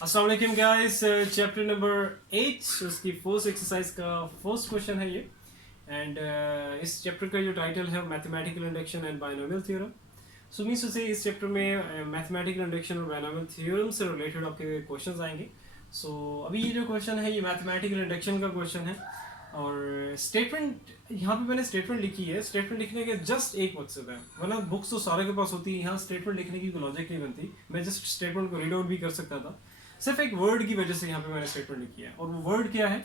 अस्सलाम वालेकुम guys, chapter number 8 उसकी फर्स्ट एक्सरसाइज का फर्स्ट क्वेश्चन है ये। एंड इस चैप्टर का जो टाइटल है mathematical induction and binomial theorem. So means से इस चैप्टर में मैथमेटिकल इंडक्शन और बायनोमियल थ्योरम से रिलेटेड आपके क्वेश्चंस आएंगे। सो अभी ये जो क्वेश्चन है ये मैथमेटिकल इंडक्शन का क्वेश्चन है और स्टेटमेंट यहाँ पे मैंने स्टेटमेंट लिखी है। स्टेटमेंट लिखने के जस्ट एक मकसद है, वरना बुक्स तो सारे के पास होती है, यहाँ स्टेटमेंट लिखने की कोई लॉजिक नहीं बनती। मैं जस्ट स्टेटमेंट को रीड आउट भी कर सकता था, सिर्फ एक वर्ड की वजह से यहाँ पे मैंने स्टेटमेंट लिखी है। और वो वर्ड क्या है?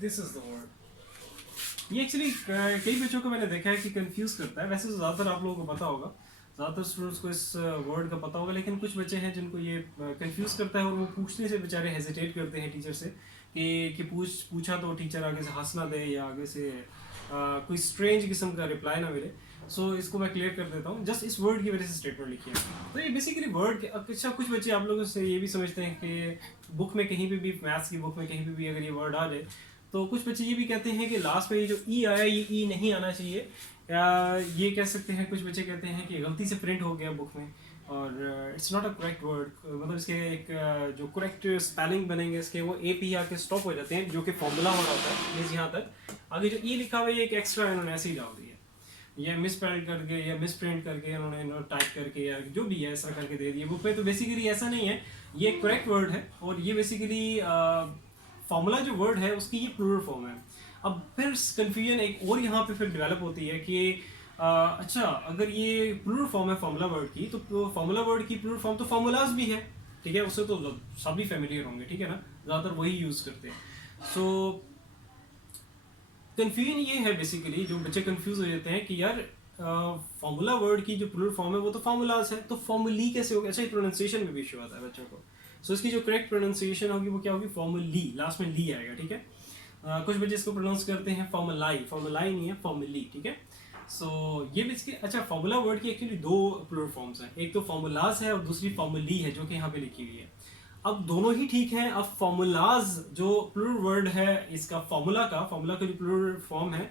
This is the word. ये एक्चुअली कई बच्चों को मैंने देखा है कि कंफ्यूज करता है। वैसे तो ज़्यादातर आप लोगों को पता होगा, ज़्यादातर स्टूडेंट्स को इस वर्ड का पता होगा, लेकिन कुछ बच्चे हैं जिनको ये कंफ्यूज करता है और वो पूछने से बेचारे हेजिटेट करते हैं टीचर से कि पूछा तो टीचर आगे से हंस ना दे या आगे से कोई स्ट्रेंज किस्म का रिप्लाई ना मिले। सो इसको मैं क्लियर कर देता हूँ। जस्ट इस वर्ड की वजह से स्टेटमेंट लिखी है। तो ये बेसिकली वर्ड। अच्छा, कुछ बच्चे आप लोगों से ये भी समझते हैं कि बुक में कहीं पे भी, मैथ्स की बुक में कहीं पे भी अगर ये वर्ड आ जाए तो कुछ बच्चे ये भी कहते हैं कि लास्ट में ये जो ई आया ये ई नहीं आना चाहिए, या ये कह सकते हैं कुछ बच्चे कहते हैं कि गलती से प्रिंट हो गया बुक में और it's not a correct word. मतलब इसके एक जो करेक्ट स्पेलिंग बनेंगे इसके वो ए पी आके स्टॉप हो जाते हैं, जो कि फॉर्मूला हो रहा होता है। मीन्स यहाँ तक आगे जो ई लिखा हुआ है ये एक एक्स्ट्रा इन्होंने ऐसे ही डाल दिया, या मिस प्रिंट करके या मिस प्रिंट करके उन्होंने टाइप करके या जो भी है ऐसा करके दे दिया बुक पे। तो बेसिकली ऐसा नहीं है, ये एक करेक्ट वर्ड है और ये बेसिकली फॉर्मूला जो वर्ड है उसकी ये प्लूरल फॉर्म है। अब फिर कंफ्यूजन एक और यहाँ पे फिर डेवलप होती है कि अच्छा, अगर ये प्लूरल फॉर्म है फॉर्मूला वर्ड की, तो फॉर्मूला वर्ड की प्लूरल फॉर्म तो फॉर्मूलाज भी है, ठीक है, उससे तो सभी फेमिलियर होंगे, ठीक है ना, ज़्यादातर वही यूज़ करते हैं। सो कन्फ्यूजन ये है बेसिकली, जो बच्चे कंफ्यूज हो जाते हैं कि यार फॉर्मूला वर्ड की जो प्लूरल फॉर्म है वो तो फॉर्मूलाज है, तो फॉर्मूली कैसे होगा? अच्छा, प्रोनाउंसिएशन में भी इशू आता है बच्चों को। सो इसकी जो करेक्ट प्रोनाउंसिएशन होगी वो क्या होगी? फॉर्मूली, लास्ट में ली आएगा, ठीक है। कुछ बच्चे इसको प्रोनाउंस करते हैं फॉर्मूलाई, फॉर्मूलाई नहीं है, फॉर्मूली, ठीक है। सो ये बेसिकली, अच्छा, फॉर्मूला वर्ड की एक्चुअली दो प्लूरल फॉर्म्स हैं, एक तो फॉर्मूलाज है और दूसरी फॉर्मूली है, जो कि यहाँ पे लिखी हुई है। अब दोनों ही ठीक हैं। अब फॉर्मूलाज जो प्लूरल वर्ड है इसका, फॉर्मूला का जो प्लूरल फॉर्म है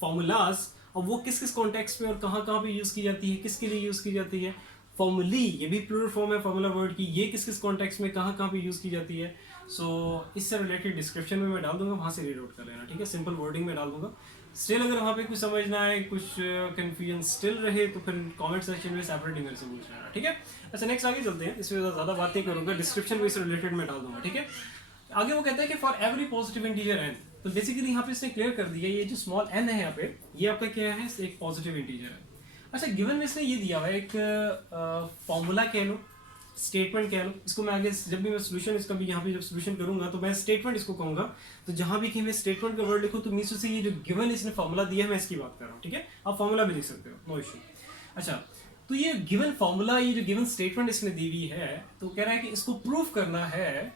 फॉर्मूलाज, अब वो किस किस कॉन्टेक्स्ट में और कहाँ कहाँ पे यूज़ की जाती है, किसके लिए यूज़ की जाती है? फॉर्मूली, ये भी प्लूरल फॉर्म है फॉर्मूला वर्ड की, ये किस किस कॉन्टेक्स्ट में कहाँ कहाँ पे यूज़ की जाती है। सो इससे रिलेटेड डिस्क्रिप्शन में मैं डाल दूंगा, वहाँ से रीड आउट कर लेना, ठीक है। सिंपल वर्डिंग में डाल दूंगा। स्टिल अगर वहाँ पे कुछ समझ ना आए, कुछ कन्फ्यूजन स्टिल रहे, तो फिर कमेंट सेक्शन में सेपरेटली मेरे से पूछ लेना, ठीक है। अच्छा, नेक्स्ट आगे चलते हैं। इसमें ज़्यादा बात नहीं करूँगा, डिस्क्रिप्शन में इससे रिलेटेड मैं डाल दूंगा, ठीक है। आगे वो कहता है कि for every positive integer n, तो बेसिकली यहाँ पे इसने क्लियर कर दिया, ये जो स्मॉल एन है यहाँ पे, ये आपका क्या है? एक पॉजिटिव इंटीजर है। अच्छा, गिवन में इसने ये दिया हुआ है एक फॉर्मूला कह लो, स्टेटमेंट कह लो, इसको मैं आगे जब भी मैं सोल्यूशन इसका भी यहाँ पे जब सोल्यूशन करूंगा तो मैं स्टेटमेंट इसको कहूंगा। तो जहां भी कहीं मैं स्टेटमेंट का वर्ड लिखूं तो मीन्स से ये जो गिवन इसने फॉर्मूला दिया है मैं इसकी बात कर रहा हूँ, ठीक है। आप फॉर्मूला भी लिख सकते हो, नो इशू। अच्छा, तो ये गिवन फॉर्मूला, ये जो गिवन स्टेटमेंट इसने दी हुई है, तो कह रहा है कि इसको प्रूफ करना है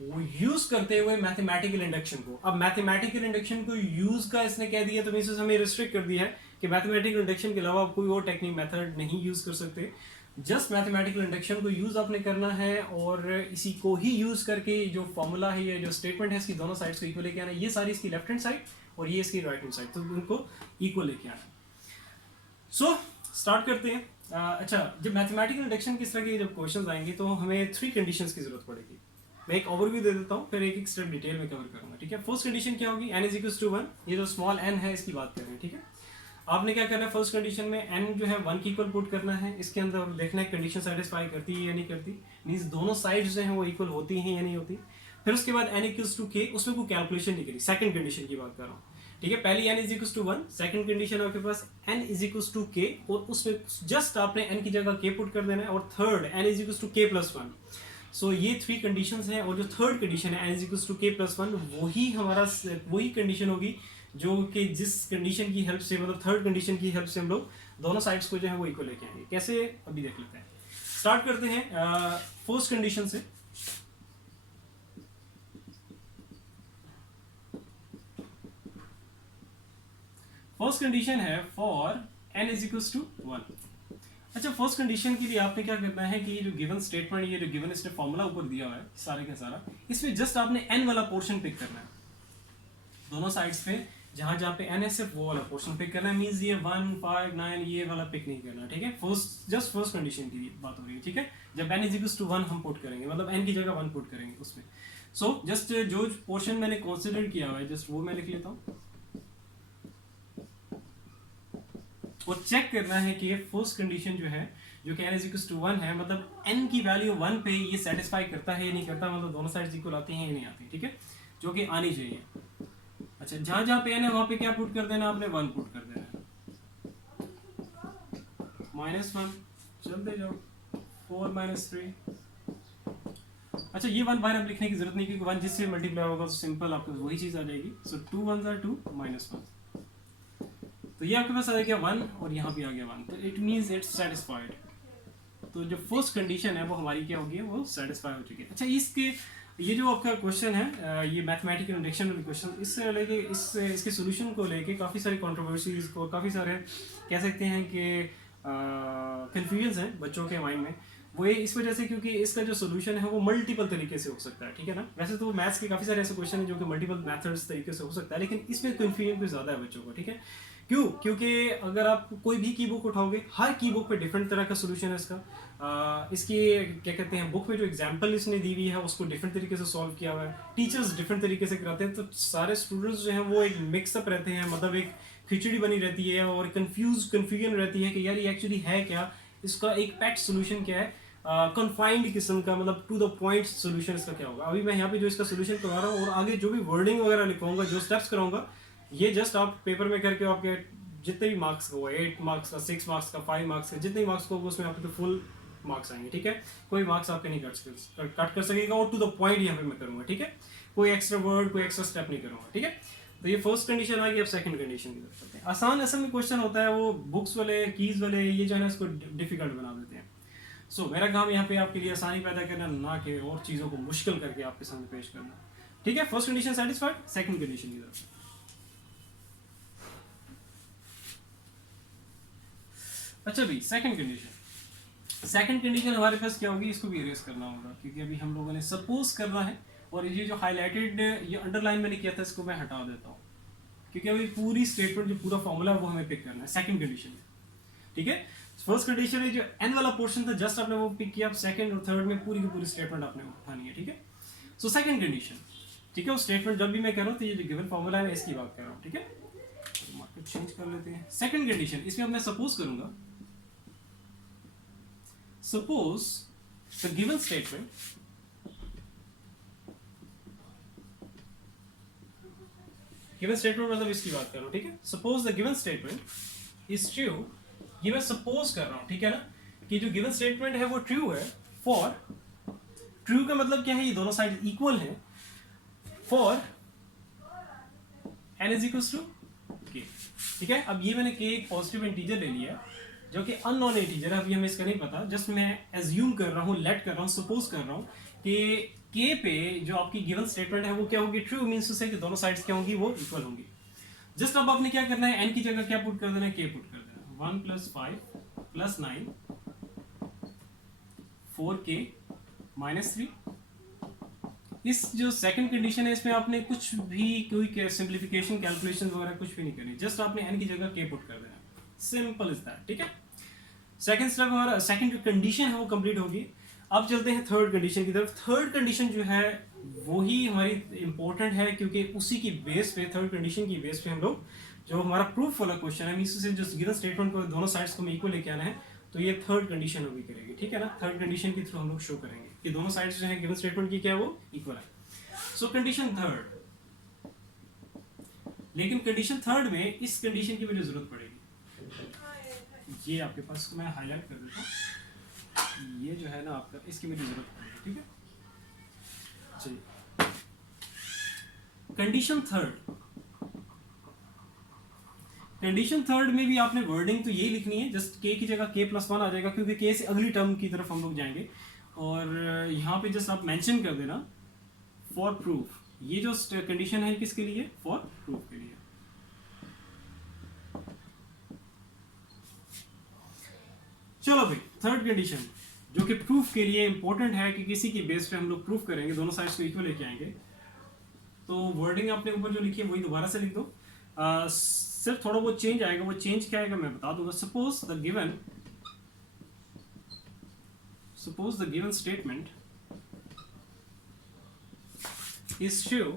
वो यूज करते हुए मैथमेटिकल इंडक्शन को। अब मैथमेटिकल इंडक्शन को यूज का इसने कह दिया तो मीन्स हमें रिस्ट्रिक्ट कर दिया है कि मैथमेटिकल इंडक्शन के अलावा आप कोई और टेक्निक मेथड नहीं यूज कर सकते। जस्ट मैथमेटिकल इंडक्शन को यूज आपने करना है और इसी को ही यूज करके जो फॉर्मूला है या जो स्टेटमेंट है इसकी दोनों साइड्स को इक्वल लेके आना। ये सारी इसकी लेफ्ट हैंड साइड और ये इसकी राइट हैंड साइड, तो उनको इक्वल लेके आना। सो स्टार्ट करते हैं। अच्छा, जब मैथमेटिकल इंडक्शन किस तरह के जब क्वेश्चन आएंगे तो हमें 3 कंडीशंस की जरूरत पड़ेगी। मैं एक ओवरव्यू दे देता हूँ, फिर एक एक स्टेप डिटेल में कवर करूंगा, ठीक है। फर्स्ट कंडीशन क्या होगी? n इज इक्वल टू 1, ये जो स्मॉल n है इसकी बात कर रहे हैं, ठीक है। आपने क्या करना है? फर्स्ट कंडीशन में n जो है 1 की इक्वल पुट करना है, इसके अंदर देखना है कंडीशन सेटिस्फाई करती है या नहीं करती, मींस दोनों साइड्स जो हैं वो इक्वल होती हैं या नहीं होती। फिर उसके बाद n इक्वल्स टू k, उसमें कोई कैलकुलेशन नहीं करी, सेकंड कंडीशन की बात कर रहा हूँ, ठीक है। पहली n is equals to 1, second condition आपके पास n is equals to k और उसमें जस्ट आपने n की जगह k पुट कर देना है, और third n is equals to k plus 1। So ये 3 कंडीशंस हैं और जो थर्ड कंडीशन है n is equals to k plus 1, वही हमारा वही कंडीशन होगी जो कि जिस कंडीशन की हेल्प से, मतलब थर्ड कंडीशन की हेल्प से हम लोग दोनों साइड्स को जो है वो इक्वल लेके आएंगे। कैसे, अभी देख लेते हैं। स्टार्ट करते हैं फर्स्ट कंडीशन से। फर्स्ट कंडीशन है for n is equals to 1। अच्छा, फर्स्ट कंडीशन के लिए आपने क्या करना है कि ये जो गिवन स्टेटमेंट, ये जो गिवन इसने फॉर्मूला ऊपर दिया हुआ है सारे का सारा, इसमें जस्ट आपने n वाला पोर्शन पिक करना है। दोनों साइड्स पे जहाँ जहाँ पे n है सिर्फ वो वाला पोर्शन पिक करना है, मींस ये 1 5 9 ये वाला पिक नहीं करना, ठीक है। फर्स्ट कंडीशन की बात हो रही है, ठीक है। जब n इज इक्वल्स टू 1 हम पुट करेंगे, मतलब n की जगह 1 पुट करेंगे उसमें। सो जस्ट जो पोर्शन मैंने कंसीडर किया हुआ है जस्ट वो मैं लिख लेता हूँ, और चेक करना है कि ये फर्स्ट कंडीशन जो है जो कि n इज इक्वल्स टू 1 है, मतलब n की वैल्यू 1 पे ये सेटिस्फाई करता है या नहीं करता, मतलब दोनों साइड्स इक्वल आती हैं या नहीं आती, ठीक है, जो कि आनी चाहिए। अच्छा, जहां जहां पे n है वहां पे क्या पुट कर देना आपने, 1 पुट कर देना है, -1 चलते जाओ, 4 -3। अच्छा, ये 1 बाहर हम लिखने की जरूरत नहीं, क्योंकि 1 जिससे मल्टीप्लाई होगा तो सिंपल आपको वही चीज आ जाएगी। सो 2 1 2 -1, तो ये आपके पास आ गया 1 और यहाँ भी आ गया 1, तो इट मीन्स इट्स सेटिस्फाइड। तो जो फर्स्ट कंडीशन है वो हमारी क्या होगी, वो सेटिस्फाई हो चुकी है। अच्छा, इसके ये जो आपका क्वेश्चन है ये मैथमेटिकल डिक्शनरी क्वेश्चन, इससे लेके इसके सोल्यूशन को लेके काफ़ी सारी कंट्रोवर्सीज को, काफ़ी सारे कह सकते हैं कि कन्फ्यूजन हैं बच्चों के माइंड में। वो ये इस वजह से क्योंकि इसका जो सोल्यूशन है वो मल्टीपल तरीके से हो सकता है, ठीक है ना। वैसे तो मैथ्स के काफ़ी सारे ऐसे क्वेश्चन हैं जो कि मल्टीपल मेथड्स तरीके से हो सकता है, लेकिन इसमें कन्फ्यूजन कुछ ज़्यादा है बच्चों को, ठीक है। क्यों? क्योंकि अगर आप कोई भी की बुक उठाओगे, हर की बुक पे डिफरेंट तरह का सोल्यूशन है इसका। इसकी क्या कहते हैं, बुक में जो एग्जाम्पल इसने दी हुई है उसको डिफरेंट तरीके से सॉल्व किया हुआ है, टीचर्स डिफरेंट तरीके से कराते हैं, तो सारे स्टूडेंट्स जो हैं वो एक मिक्सअप रहते हैं, मतलब एक खिचड़ी बनी रहती है और कन्फ्यूजन रहती है कि यार ये एक्चुअली है क्या, इसका एक पैक्ट सोल्यूशन क्या है, कन्फाइंड किस्म का, मतलब टू द पॉइंट सोल्यूशन इसका क्या होगा। अभी मैं यहाँ पे जो इसका सोल्यूशन करवा रहा हूँ और आगे जो भी वर्डिंग वगैरह लिखवाऊंगा, जो स्टेप्स कराऊंगा, ये जस्ट आप पेपर में करके आपके जितने भी मार्क्स का हुआ, 8 मार्क्स का, 6 मार्क्स का, 5 मार्क्स का, जितने मार्क्स को उसमें आपके फुल मार्क्स आएंगे, ठीक है। कोई मार्क्स आपके नहीं कट कर सकेगा, और टू द पॉइंट यहाँ पे मैं करूँगा, ठीक है। कोई एक्स्ट्रा वर्ड, कोई एक्स्ट्रा स्टेप नहीं करूँगा, ठीक है। तो ये फर्स्ट कंडीशन आ गई। अब सेकंड कंडीशन की तरफ चलते हैं। आसान असल में क्वेश्चन होता है, वो बुक्स वाले, कीज वाले, ये जो है ना इसको डिफिकल्ट बना देते हैं। सो मेरा काम यहाँ पे आपके लिए आसानी पैदा करना, ना कि और चीज़ों को मुश्किल करके आपके सामने पेश करना, ठीक है। First condition satisfied, second condition की तरफ। अच्छा भाई, सेकंड कंडीशन हमारे पास क्या होगी, इसको भी इरेज करना होगा, क्योंकि अभी हम लोगों ने सपोज करना है, और ये जो हाईलाइटेड ये अंडरलाइन मैंने किया था इसको मैं हटा देता हूँ, क्योंकि अभी पूरी स्टेटमेंट जो पूरा फॉर्मूला है वो हमें पिक करना है सेकंड कंडीशन में, ठीक है। फर्स्ट कंडीशन है जो एन वाला पोर्शन था, जस्ट आपने वो पिक किया। सेकंड और थर्ड में पूरी की पूरी स्टेटमेंट आपने उठानी है, ठीक है। सो सेकंड कंडीशन, ठीक है, वो स्टेटमेंट जब भी मैं कह रहा हूँ तो ये जो गिवन फॉर्मूला है मैं इसकी बात कर रहा हूँ, ठीक है। मार्केट चेंज कर लेते हैं। सेकंड कंडीशन, इसमें अब मैं सपोज करूंगा, suppose the given statement मतलब इसकी बात कर रहा हूं, ठीक है। suppose the given statement is true, ये मैं suppose कर रहा हूं, ठीक है ना, कि जो given statement है वो true है for, true का मतलब क्या है, ये दोनों साइड इक्वल है, for n is equals to k, ठीक है। अब ये मैंने k एक पॉजिटिव इंटीजर ले लिया जो कि अननोन इंटीजर है, अभी हमें इसका नहीं पता, जस्ट मैं एज्यूम कर रहा हूँ, लेट कर रहा हूँ, सपोज कर रहा हूँ कि k पे जो आपकी गिवन स्टेटमेंट है वो क्या होगी, ट्रू, मींस टू से कि दोनों साइड्स क्या होंगी, वो इक्वल होंगी। जस्ट अब आपने क्या करना है, n की जगह क्या पुट कर देना है, k पुट कर देना। 1 + 5 + 9 4k - 3। इस जो सेकंड कंडीशन है इसमें आपने कुछ भी कोई सिंप्लीफिकेशन कैलकुलेशन वगैरह कुछ भी नहीं करनी, जस्ट आपने n की जगह k पुट कर देना, सिंपल इज दैट, ठीक है। सेकंड स्टेप हमारा, सेकंड जो कंडीशन है वो कंप्लीट होगी। अब चलते हैं थर्ड कंडीशन की तरफ। थर्ड कंडीशन जो है वही हमारी इंपॉर्टेंट है, क्योंकि उसी की बेस पे, थर्ड कंडीशन की बेस पे हम लोग जो हमारा प्रूफ वाला क्वेश्चन है, मींस से जो गिवन स्टेटमेंट को दोनों साइड्स को हमें इक्वल लेके आना है, तो ये थर्ड कंडीशन होगी करेगी, ठीक है ना। थर्ड कंडीशन के थ्रू हम लोग शो करेंगे कि दोनों साइड्स जो है गिवन स्टेटमेंट की क्या है, वो इक्वल है। सो कंडीशन थर्ड, लेकिन कंडीशन थर्ड में इस कंडीशन की मुझे जरूरत पड़ेगी, ये आपके पास मैं हाईलाइट कर देता हूँ, ये जो है ना आपका, इसकी मुझे जरूरत पड़ेगी, ठीक है। चलिए, कंडीशन थर्ड में भी आपने वर्डिंग तो यही लिखनी है, जस्ट k की जगह k + 1 आ जाएगा, क्योंकि k से अगली टर्म की तरफ हम लोग जाएंगे, और यहाँ पे जस्ट आप मेंशन कर देना फॉर प्रूफ। ये जो कंडीशन है किसके लिए, फॉर प्रूफ के लिए। चलो भाई, थर्ड कंडीशन जो कि प्रूफ के लिए इंपॉर्टेंट है, कि किसी की बेस पे हम लोग प्रूफ करेंगे, दोनों साइड्स को इक्वल लेके आएंगे, तो वर्डिंग आपने ऊपर जो लिखी है वही दोबारा से लिख दो। सिर्फ थोड़ा बहुत चेंज आएगा, वो चेंज क्या आएगा मैं बता दूंगा। Suppose the given statement is true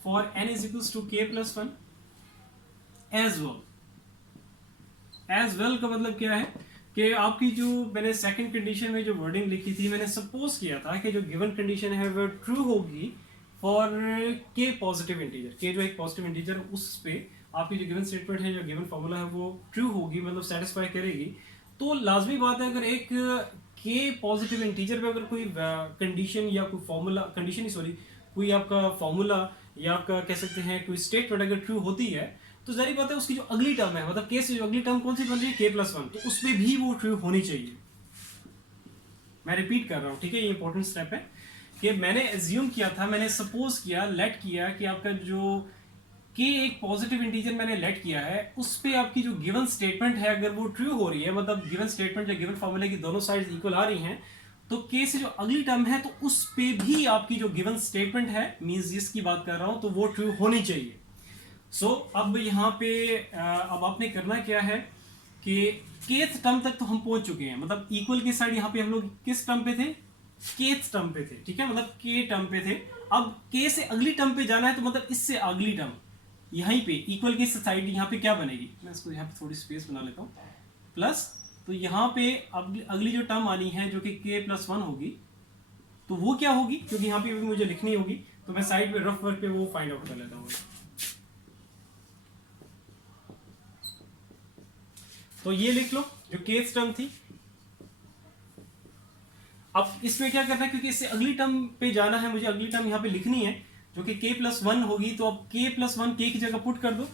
for n is equals to k plus 1 as well। का मतलब क्या है कि आपकी जो मैंने सेकंड कंडीशन में जो वर्डिंग लिखी थी, मैंने सपोज किया था कि जो गिवन कंडीशन है वो ट्रू होगी फॉर के पॉजिटिव इंटीजर, के जो एक पॉजिटिव इंटीजर उस पे आपकी जो गिवन स्टेटमेंट है, जो गिवन फॉर्मूला है वो ट्रू होगी, मतलब सेटिस्फाई करेगी। तो लाजमी बात है अगर एक के पॉजिटिव इंटीजर पे अगर कोई कंडीशन या कोई फॉर्मूला, कंडीशन ही सॉरी, कोई आपका फॉर्मूला या आपका कह सकते हैं कोई स्टेटमेंट अगर ट्रू होती है तो जाहिर बात है उसकी जो अगली टर्म है, मतलब के से जो अगली टर्म कौन सी बन रही है, के प्लस 1, तो उसमें भी वो ट्रू होनी चाहिए। मैं रिपीट कर रहा हूँ, ठीक है, ये इंपॉर्टेंट स्टेप है कि मैंने एज्यूम किया था, मैंने सपोज किया, लेट किया कि आपका जो के एक पॉजिटिव इंटीजर मैंने लेट किया है, उस पे आपकी जो गिवन स्टेटमेंट है अगर वो ट्रू हो रही है, मतलब गिवन स्टेटमेंट या गिवन फॉर्मूले की दोनों साइड्स इक्वल आ रही हैं, तो के से जो अगली टर्म है तो उस पे भी आपकी जो गिवन स्टेटमेंट है, मींस जिसकी बात कर रहा हूं, तो वो ट्रू होनी चाहिए। सो अब यहाँ पे अब आपने करना क्या है कि केथ टर्म तक तो हम पहुंच चुके हैं, मतलब इक्वल की साइड यहाँ पे हम लोग किस टर्म पे थे, केथ टर्म पे थे, ठीक है, मतलब के टर्म पे थे। अब के से अगली टर्म पे जाना है तो मतलब इससे अगली टर्म यहीं पे इक्वल की साइड यहाँ पे क्या बनेगी, मैं इसको यहाँ पे थोड़ी स्पेस बना लेता हूँ, प्लस, तो यहाँ पे अगली जो टर्म आनी है जो कि के प्लस 1 होगी, तो वो क्या होगी, क्योंकि यहाँ पे भी मुझे लिखनी होगी, तो मैं साइड पे रफ वर्क पे वो फाइंड आउट कर लेता हूँ। तो ये लिख लो जो केथ टर्म थी। अब इसमें क्या करना है, क्योंकि इससे अगली टर्म पे जाना है, मुझे अगली टर्म यहाँ पे लिखनी है जो कि k प्लस 1 होगी, तो अब k प्लस 1 k की जगह पुट कर दो,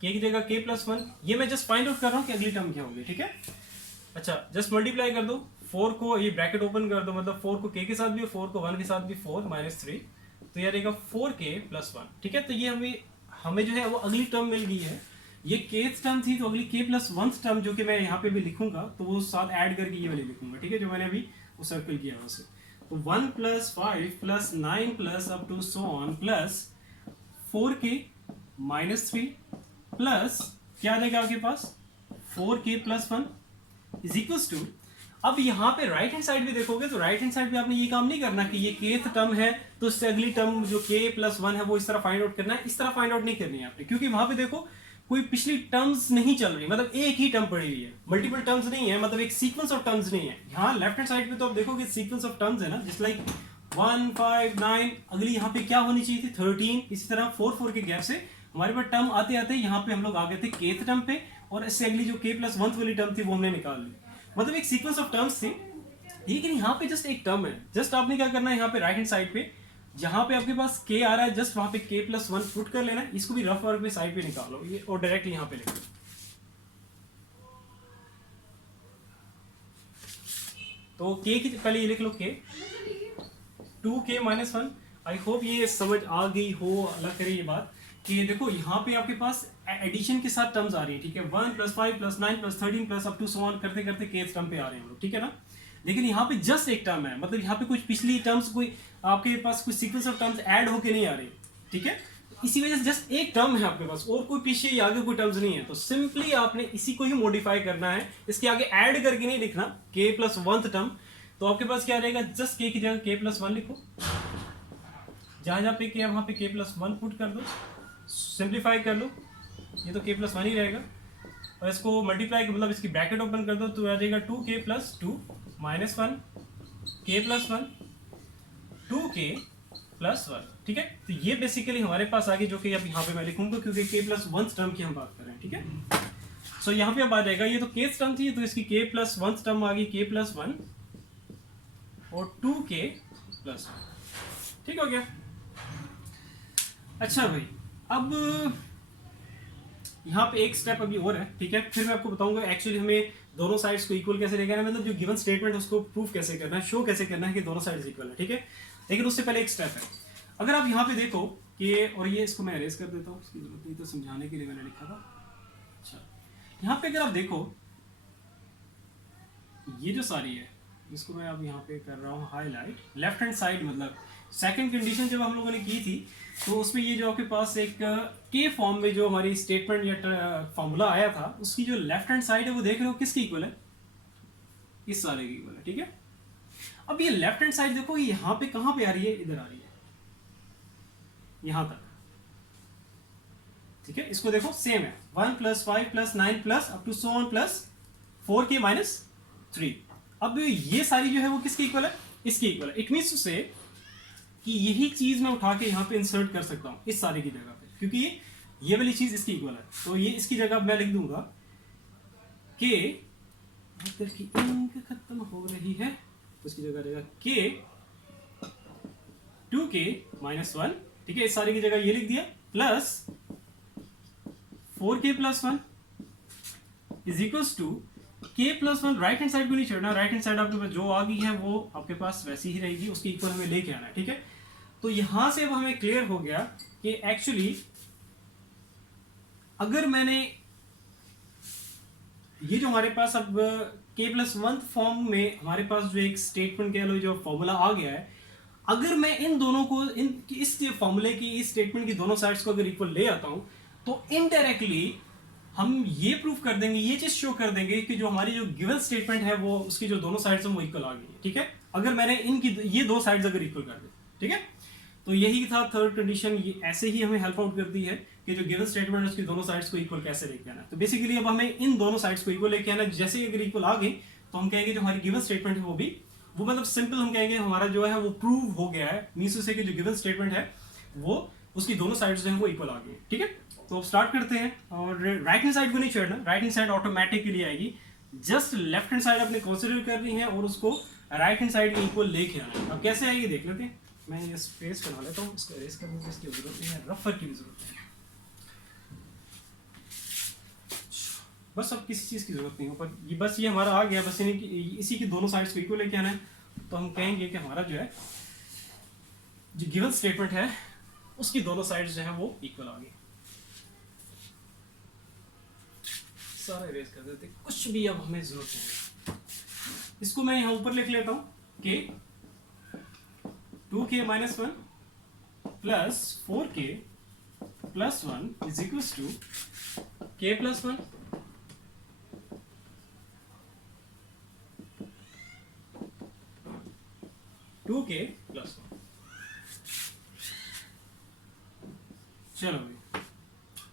k की जगह k प्लस 1, ये मैं जस्ट फाइंड आउट कर रहा हूँ कि अगली टर्म क्या होगी, ठीक है। अच्छा, जस्ट मल्टीप्लाई कर दो, 4 को ये ब्रैकेट ओपन कर दो, मतलब 4 को k के साथ भी 4 को 1 के साथ भी 4 माइनस 3, तो ये रहेगा 4k प्लस 1, ठीक है। तो ये हमें जो है वो अगली टर्म मिल गई है, ये केथ टर्म थी, तो अगली k प्लस 1 टर्म जो कि मैं यहाँ पे भी लिखूंगा तो वो साथ ऐड करके ये वाली लिखूंगा, ठीक है, जो मैंने अभी वो सर्कल किया वैसे। तो 1 plus 5 plus 9 plus up to so on plus 4k minus 3 plus क्या आ जाएगा आपके पास 4k plus 1 is equals to, अब यहाँ पे राइट हैंड साइड भी देखोगे तो राइट हैंड साइड पे आपने ये काम नहीं करना कि ये केथ टर्म है तो इससे अगली टर्म जो k प्लस 1 है वो इस तरह फाइंड आउट करना है, इस तरह फाइंड आउट नहीं करनी है आपने, क्योंकि वहां पे देखो कोई पिछली टर्म्स नहीं चल रही, मतलब एक ही टर्म पड़ी हुई है, मल्टीपल टर्म्स नहीं है, मतलब एक सीक्वेंस ऑफ टर्म्स नहीं है। यहाँ लेफ्ट हैंड साइड पे तो आप देखोगे सीक्वेंस ऑफ टर्म्स है ना, जस्ट लाइक 1 5 9, अगली यहाँ पे क्या होनी चाहिए थी 13, इसी तरह 4 4 के गैप से हमारे पास टर्म आते आते यहाँ पे हम लोग आ गए थे केथ टर्म पे, और इससे अगली जो k प्लस 1 वाली टर्म थी वो हमने निकाल ली, मतलब एक सीक्वेंस ऑफ टर्म्स थी। लेकिन यहाँ पे जस्ट एक टर्म है, जस्ट आपने क्या करना है यहाँ पे राइट हैंड साइड पे जहां पे आपके पास k आ रहा है जस्ट वहां पे k प्लस 1 पुट कर लेना, इसको भी रफ वर्क पे साइड पे निकालो ये और डायरेक्टली यहाँ पे लिख लो। तो k की पहले ये लिख लो k 2k minus 1, I hope ये समझ आ गई हो, अलग करे ये बात कि देखो यहाँ पे आपके पास एडिशन के साथ टर्म्स आ रही है, ठीक है, 1 plus 5 plus 9 plus 13 plus up to so on करते करते केथ टर्म पे आ रहे हैं हम लोग, ठीक है ना। लेकिन यहाँ पे जस्ट एक टर्म है, मतलब यहाँ पे कुछ पिछली टर्म्स कोई आपके पास कुछ सीक्वेंस ऑफ टर्म्स ऐड होके नहीं आ रही, ठीक है, इसी वजह से जस्ट एक टर्म है आपके पास और कोई पीछे या आगे कोई टर्म्स नहीं है, तो सिंपली आपने इसी को ही मॉडिफाई करना है, इसके आगे ऐड करके नहीं लिखना k प्लस 1 टर्म। तो आपके पास क्या रहेगा, जस्ट k की जगह k प्लस 1 लिखो, जहां जहां पे k है वहां पे k प्लस 1 पुट कर दो, सिंप्लीफाई कर लो, ये तो k प्लस 1 ही रहेगा, और इसको मल्टीप्लाई मतलब इसकी ब्रैकेट ओपन कर दो तो आ जाएगा 2k plus 2 minus 1 k plus 1 2k plus 1, ठीक है। तो ये बेसिकली हमारे पास आ गई, जो कि अब यहाँ पे मैं लिखूंगा क्योंकि k प्लस 1 टर्म की हम बात कर रहे हैं, ठीक है। सो यहाँ पे अब आ जाएगा, ये तो केथ टर्म थी तो इसकी k प्लस 1 टर्म आ गई k प्लस 1 और 2k प्लस 1, ठीक हो गया। अच्छा भाई, अब यहाँ पे एक स्टेप अभी और है, ठीक है, फिर मैं आपको बताऊंगा एक्चुअली हमें दोनों साइड्स को इक्वल कैसे लेकर आना है, मतलब जो गिवन स्टेटमेंट है उसको प्रूफ कैसे करना है, शो कैसे करना है कि दोनों साइड्स इक्वल है, ठीक है। लेकिन उससे पहले एक स्टेप है, अगर आप यहाँ पे देखो कि, और ये इसको मैं अरेज कर देता हूँ, उसकी जरूरत नहीं तो समझाने के लिए मैंने लिखा था। अच्छा, यहाँ पे अगर आप देखो ये जो सारी है इसको मैं अब यहाँ पे कर रहा हूँ हाईलाइट। लेफ्ट हैंड साइड मतलब सेकंड कंडीशन जब हम लोगों ने की थी तो उसमें ये जो आपके पास एक के फॉर्म में जो हमारी स्टेटमेंट या फॉर्मूला आया था उसकी जो लेफ्ट हैंड साइड है वो देख रहे हो किसकी इक्वल है, इस सारे की इक्वल है, ठीक है। अब ये लेफ्ट हैंड साइड देखो ये यहाँ पे कहाँ पे आ रही है, इधर आ रही है, यहां तक, ठीक है। इसको देखो सेम है 1 + 5 + 9 plus up to so on plus 4k - 3। अब ये सारी जो है वो किसकी इक्वल है, इसकी इक्वल है। इट मीन्स टू से कि यही चीज मैं उठा के यहां पे इंसर्ट कर सकता हूं इस सारे की जगह पे, क्योंकि ये वाली चीज इसकी इक्वल है। तो ये इसकी जगह मैं लिख दूंगा के, इधर की इंक खत्म हो रही है तो इसकी जगह रहेगा के 2k - 1, ठीक है। इस सारे की जगह ये लिख दिया plus 4k + 1 is equals to k + 1। Right hand side को नहीं छोड़ना, राइट हैंड साइड आपके पास जो आ गई है वो आपके पास वैसी ही रहेगी, उसकी इक्वल हमें लेके आना है, ठीक है। तो यहां से अब हमें क्लियर हो गया कि एक्चुअली अगर मैंने ये जो हमारे पास अब k + 1 फॉर्म में हमारे पास जो एक स्टेटमेंट कह लो जो फॉर्मूला आ गया है, अगर मैं इन दोनों को इस फॉर्मूले की इस स्टेटमेंट की दोनों साइड्स को अगर इक्वल ले आता हूं तो इनडायरेक्टली हम ये प्रूफ कर देंगे, ये चीज शो कर देंगे कि जो हमारी जो गिवन स्टेटमेंट है वो उसकी जो दोनों साइड्स हैं वो इक्वल आ गई है, ठीक है। अगर मैंने इनकी ये दो साइड्स अगर इक्वल कर दे, ठीक है। तो यही था थर्ड कंडीशन, ये ऐसे ही हमें हेल्प आउट करती है कि जो गिवन स्टेटमेंट है उसकी दोनों साइड्स को इक्वल कैसे लेके आना है। तो बेसिकली अब हमें इन दोनों साइड्स को इक्वल लेके आना है। जैसे ही अगर इक्वल आ गई तो हम कहेंगे जो हमारी गिवन स्टेटमेंट है वो मतलब सिंपल हम कहेंगे हमारा जो है वो प्रूव हो गया है, मीन्स से कि जो गिवन स्टेटमेंट है वो उसकी दोनों साइड्स जो है वो इक्वल आ गई, ठीक है। तो अब स्टार्ट करते हैं। और राइट हैंड साइड को नहीं छोड़ना, राइट हैंड साइड ऑटोमेटिकली आएगी, जस्ट लेफ्ट हैंड साइड आपने कंसीडर करनी है और उसको राइट हैंड साइड के इक्वल लेके आना है। अब कैसे आएगी देख लेते हैं। मैं ये स्पेस बना लेता हूँ, इसको इरेज करने की इसकी जरूरत नहीं है, रफर की भी जरूरत नहीं है। बस अब किसी चीज़ की जरूरत नहीं हो, पर ये बस ये हमारा आ गया, बस इसी की दोनों साइड्स को इक्वल लेके आना है। तो हम कहेंगे कि हमारा जो है जो गिवन स्टेटमेंट है उसकी दोनों साइड्स जो है वो इक्वल आ गई। सारा इरेज कर देते, कुछ भी अब हमें जरूरत नहीं है। इसको मैं यहाँ ऊपर लिख लेता हूँ कि 2k - 1 plus 4k + 1 is equals to k + 1 2k + 1। चलो भाई,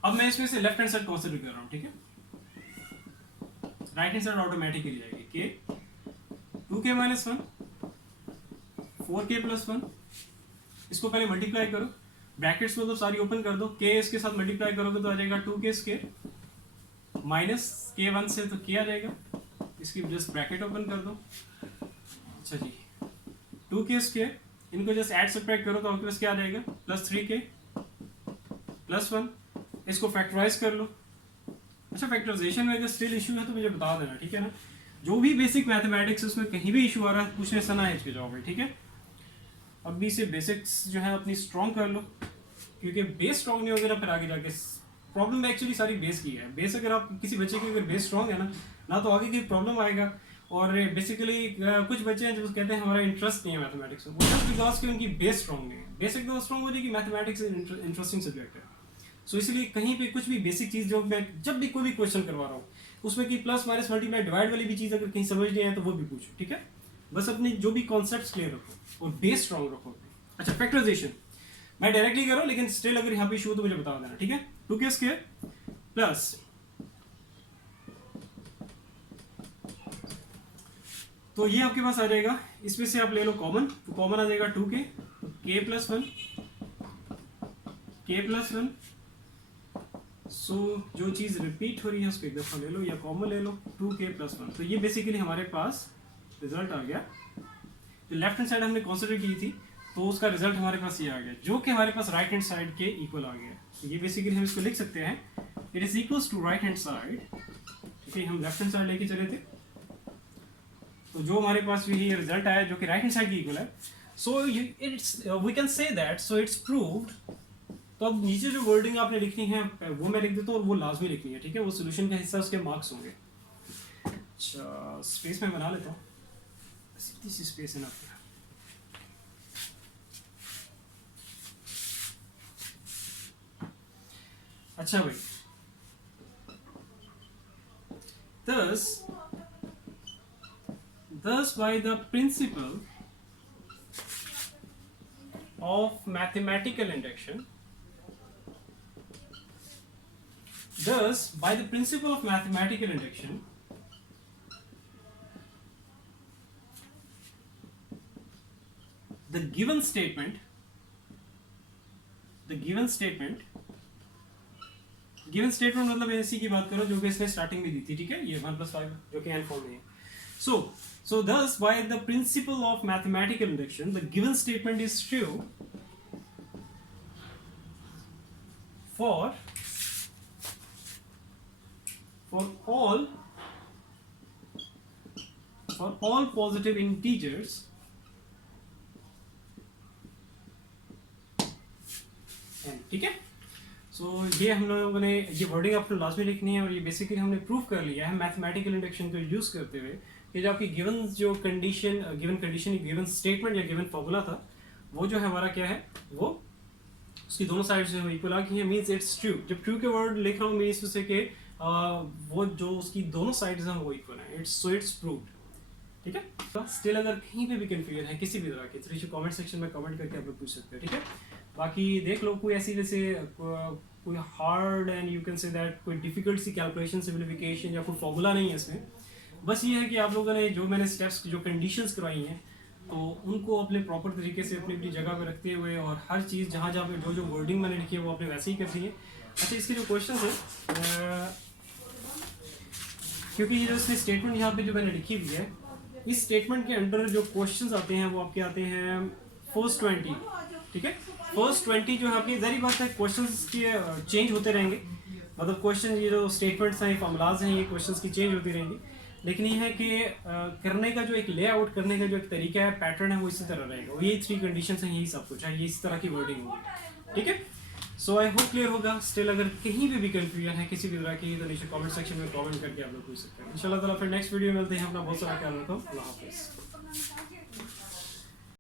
अब मैं इसमें से लेफ्ट हैंड साइड कंसीडर कर रहा हूँ, ठीक है। राइट हैंड साइड ऑटोमेटिकली जाएगी k 2k - 1 4k + 1। इसको पहले मल्टीप्लाई करो, ब्रैकेट्स में तो सारी ओपन कर दो, k इसके साथ मल्टीप्लाई करोगे तो आ जाएगा 2k² माइनस k1 से तो k आ जाएगा, इसकी जस्ट ब्रैकेट ओपन कर दो। अच्छा जी, 2k², इनको जस्ट ऐड सब्ट्रैक्ट करो तो आपके पास क्या आ जाएगा प्लस 3k + 1। इसको फैक्टराइज कर लो। अच्छा, फैक्टराइजेशन में अगर स्टिल इशू है तो मुझे बता देना, ठीक है ना। जो भी बेसिक मैथमेटिक्स उसमें कहीं भी इशू आ रहा है पूछने से ना हिचके जाओ भाई, ठीक है। अब भी से बेसिक्स जो है अपनी स्ट्रॉन्ग कर लो, क्योंकि बेस स्ट्रॉन्ग नहीं होगी ना फिर आगे जाके प्रॉब्लम एक्चुअली सारी बेस की है। बेस अगर आप किसी बच्चे की अगर बेस स्ट्रॉन्ग है ना तो आगे कोई प्रॉब्लम आएगा। और बेसिकली कुछ बच्चे हैं जो कहते हैं हमारा इंटरेस्ट नहीं है मैथमेटिक्स में, वो जस्ट बिकॉज कि उनकी बेस स्ट्रॉन्ग नहीं है। बेस एकदम स्ट्रॉन्ग हो जाएगी, मैथमेटिक्स इंटरेस्टिंग सब्जेक्ट है। सो इसलिए कहीं पे कुछ भी बेसिक चीज़ जो मैं जब भी कोई भी क्वेश्चन करवा रहा हूँ उसमें कि प्लस माइनस मल्टीप्लाई डिवाइड वाली भी चीज़ अगर कहीं समझ नहीं है तो वो भी पूछो, ठीक है। बस अपने जो भी कॉन्सेप्ट्स क्लियर रखो और बेस स्ट्रॉन्ग रखो। अच्छा, फैक्टराइजेशन मैं डायरेक्टली करो, लेकिन स्टिल अगर यहाँ पे इशू हो तो मुझे बता देना, ठीक है। 2k² प्लस तो ये आपके पास आ जाएगा, इसमें से आप ले लो कॉमन, तो कॉमन आ जाएगा 2k + 1 k + 1। सो जो चीज़ रिपीट हो रही है उसको एक दफ़ा ले लो या कॉमन ले लो 2k + 1। तो ये बेसिकली हमारे पास रिजल्ट आ गया। जो लेफ्ट हैंड साइड हमने कंसीडर की थी तो उसका रिजल्ट हमारे पास ये आ गया, जो कि हमारे पास राइट हैंड साइड के इक्वल आ गया। तो ये बेसिकली हम इसको लिख सकते हैं, it is equals to right hand side, ठीक है। हम लेफ्ट हैंड साइड लेके चले थे तो जो हमारे पास ये रिजल्ट आया जो कि राइट हैंड साइड की इक्वल है। So it's we can say that, so it's proved. तो अब नीचे जो वर्डिंग आपने लिखनी है वो मैं लिख देता हूँ और वो लाजमी लिखनी है, ठीक है। वो सोल्यूशन का हिस्सा, उसके मार्क्स होंगे। अच्छा, स्पेस में बना लेता हूँ, इतनी सी स्पेस है ना। अच्छा भाई, thus by the principle of mathematical induction, thus by the principle of mathematical induction, the given statement मतलब ऐसी की बात करो जो कि इसने स्टार्टिंग में दी थी, ठीक है, ये 1+5 जो कि n फॉर्म में है. So thus by the principle of mathematical induction, the given statement is true for all positive integers n, ठीक है. सो ये हम लोगों ने ये वर्डिंग आपको लास्ट में लिखनी है, और ये बेसिकली हमने प्रूव कर लिया है मैथमेटिकल इंडक्शन को यूज़ करते हुए कि जो आपकी गिवन कंडीशन गिवन स्टेटमेंट या गिवन फॉर्मूला था, वो जो है हमारा क्या है, वो उसकी दोनों साइड से इक्वल आ गई है. Means it's true. जब ट्रू के वर्ड लिख रहा हूँ मीन्स उससे कि वो जो उसकी दोनों साइड्स हैं वो इक्वल है. इट्स प्रूव्ड, ठीक है. स्टिल अगर कहीं पे भी कंफ्यूजन है किसी भी तरह की, तो नीचे कमेंट सेक्शन में कमेंट करके आप लोग पूछ सकते हैं, ठीक है. बाकी देख लो कोई ऐसी जैसे कोई hard and you can say that कोई डिफिकल्ट सी कैलकुलेशन सिम्प्लिफिकेशन या कोई फॉर्मूला नहीं है इसमें. बस ये है कि आप लोगों ने जो मैंने स्टेप्स जो कंडीशंस करवाई हैं, तो उनको अपने प्रॉपर तरीके से अपनी अपनी जगह पे रखते हुए, और हर चीज़ जहाँ जहाँ पे जो वर्डिंग मैंने लिखी है वो आपने वैसे ही कर दी है. अच्छा, इसके जो क्वेश्चन है, क्योंकि ये जो इसने स्टेटमेंट यहाँ पे जो मैंने लिखी हुई है, इस स्टेटमेंट के अंडर जो क्वेश्चंस आते हैं वो आपके आते हैं फर्स्ट 20, ठीक है. फर्स्ट 20 जो है आपकी ज़ाहिर बात है क्वेश्चंस के चेंज होते रहेंगे. मतलब क्वेश्चन ये जो स्टेटमेंट्स हैं, फॉर्मूलाज हैं, ये क्वेश्चंस की चेंज होती रहेंगी. लेकिन ये है कि करने का जो एक लेआउट करने का जो एक तरीका है, पैटर्न है, वो इसी तरह रहेगा. यही 3 कंडीशंस हैं, यही सब कुछ है, ये इस तरह की वर्डिंग होगी, ठीक है. सो आई होप क्लियर होगा. स्टिल अगर कहीं पे भी कंफ्यूजन है किसी भी तरह की, तो नीचे कमेंट सेक्शन में कमेंट करके आप लोग पूछ सकते हैं. इंशाल्लाह ताला फिर नेक्स्ट वीडियो में मिलते हैं. अपना बहुत सारा ख्याल रखो. अल्लाह हाफिज़.